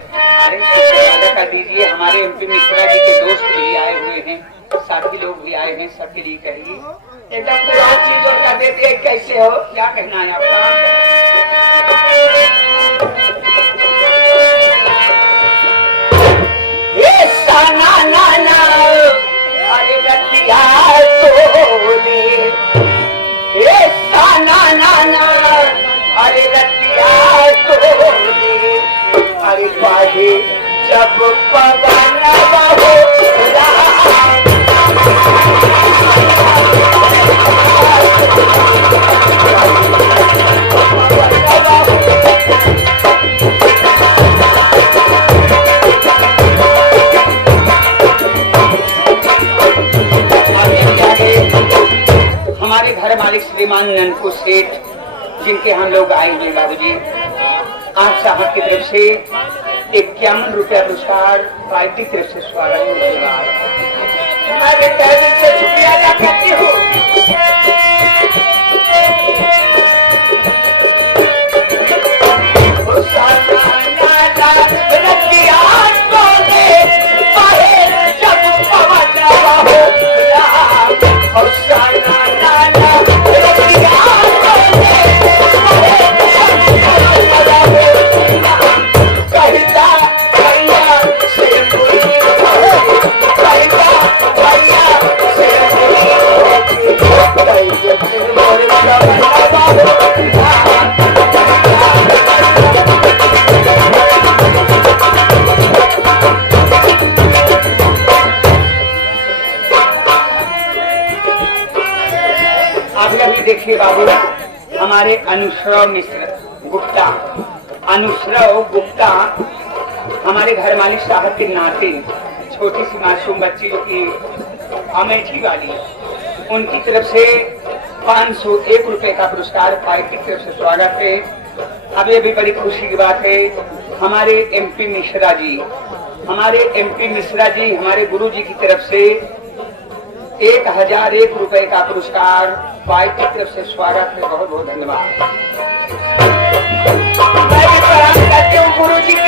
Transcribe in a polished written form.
अरे शुक्र कर दीजिए, हमारे एमपी मिश्रा जी के दोस्त भी आए हुए हैं, साथी लोग भी आए हैं, सबके लिए कहिए एकदम पूरा चीज और कर देते हैं। कैसे हो, क्या कहना है आपका? ना ना ना अरे रतिया तोले, ना ना ना अरे रतिया तोले, अरे बाहे जब पवन बहो हमारे घर मालिक श्रीमान ननकू सेठ, जिनके हम लोग आए हुए बाबूजी, आप साहब की तरफ से 51 रुपया पुरस्कार, पार्टी की तरफ से स्वागत से शुक्रिया अदा करती हूँ। देखिए बाबू, हमारे अनुश्रव मिश्र गुप्ता, अनुश्रव गुप्ता हमारे घर मालिक साहब के नाते, छोटी सी मासूम बच्ची जो की अमेठी वाली, उनकी तरफ से 501 रुपए का पुरस्कार, पार्टी की तरफ से स्वागत है। अब ये भी बड़ी खुशी की बात है, हमारे एमपी मिश्रा जी, हमारे गुरु जी की तरफ से 1001 रुपए का पुरस्कार, पार्टी की तरफ से स्वागत है। बहुत बहुत धन्यवाद। मैं भी प्रणाम करती हूँ गुरु जी।